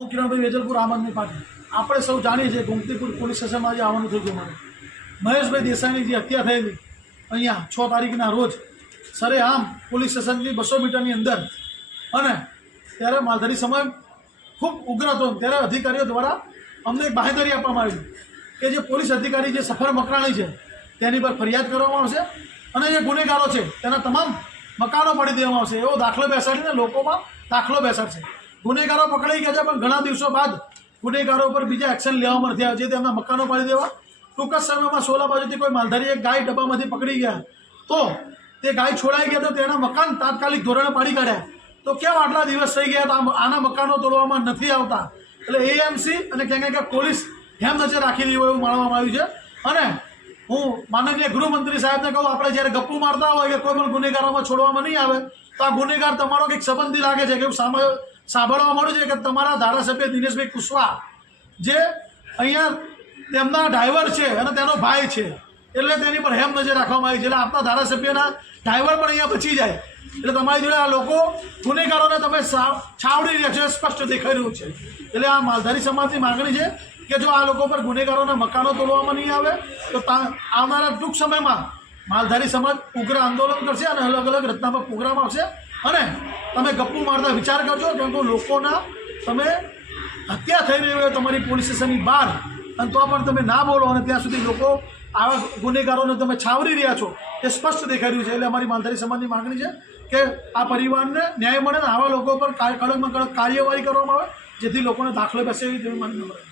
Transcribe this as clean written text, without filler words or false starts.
કિરણભાઈ વેજલપુર આમ આદમી પાર્ટી આપણે સૌ જાણીએ છીએ ગોમતીપુર પોલીસ સ્ટેશનમાં આજે આવવાનું થયું મારે મહેશભાઈ દેસાઈની જે હત્યા થયેલી અહીંયા 6 તારીખના રોજ સરેઆમ પોલીસ સ્ટેશનની 200 મીટરની અંદર અને ત્યારે માલધારી સમાજ ખૂબ ઉગ્ર હતો ત્યારે અધિકારીઓ દ્વારા અમને એક બાહેધરી આપવામાં આવી કે જે પોલીસ અધિકારી જે સફર મકરાણી છે તેની પર ફરિયાદ કરવામાં આવશે અને જે ગુનેગારો છે તેના તમામ મકાનો પાડી દેવામાં આવશે એવો દાખલો બેસાડીને લોકોમાં દાખલો બેસાડશે। ગુનેગારો પકડાઈ ગયા છે પણ ઘણા દિવસો બાદ ગુનેગારો પર બીજા એક્શન લેવામાં નથી આવ્યા, જે તેમના મકાનો પાડી દેવા। ટૂંક જ સમયમાં સોલા બાજુથી કોઈ માલધારી એક ગાય ડબ્બામાંથી પકડી ગયા તો તે ગાય છોડાઈ ગયા તો તેના મકાન તાત્કાલિક ધોરણે પાડી કાઢ્યા। તો કેમ આટલા દિવસ થઈ ગયા તો આના મકાનો તોડવામાં નથી આવતા? એટલે એએમસી અને ક્યાંક પોલીસ હેમ નજર રાખી રહી હોય એવું માનવામાં આવ્યું છે। અને હું માનનીય ગૃહમંત્રી સાહેબને કહું, આપણે જ્યારે ગપ્પુ મારતા હોય કે કોઈ પણ ગુનેગારોમાં છોડવામાં નહીં આવે તો આ ગુનેગાર તમારો કંઈક સંબંધી લાગે છે કે એવું સાંભળવા મળ્યું છે કે તમારા ધારાસભ્ય દિનેશભાઈ કુશવાહ જે અહીંયા તેમના ડ્રાઈવર છે અને તેનો ભાઈ છે એટલે તેની પર હેમ નજર રાખવામાં આવી છે। એટલે આપણા ધારાસભ્યના ડ્રાઈવર પણ અહીંયા બચી જાય એટલે તમારી જોડે આ લોકો ગુનેગારોને તમે છાવડી રહ્યા છો સ્પષ્ટ દેખાઈ રહ્યું છે। એટલે આ માલધારી સમાજની માગણી છે કે જો આ લોકો પર ગુનેગારોના મકાનો તોડવામાં નહીં આવે તો આવનારા ટૂંક સમયમાં માલધારી સમાજ ઉગ્ર આંદોલન કરશે અને અલગ અલગ રચનાત્મક પ્રોગ્રામ આવશે। અને તમે ગપ્પુ મારતા વિચાર કરજો કેમ કે લોકોના તમે હત્યા થઈ રહી હોય તમારી પોલીસ સ્ટેશનની બહાર અને તો પણ તમે ના બોલો અને ત્યાં સુધી લોકો આવા ગુનેગારોને તમે છાવરી રહ્યા છો એ સ્પષ્ટ દેખાઈ રહ્યું છે। એટલે અમારી માલધારી સમાજની માગણી છે કે આ પરિવારને ન્યાય મળે ને આવા લોકો પર કડકમાં કડક કાર્યવાહી કરવામાં આવે જેથી લોકોને દાખલો બેસે એવી માગણી મળે।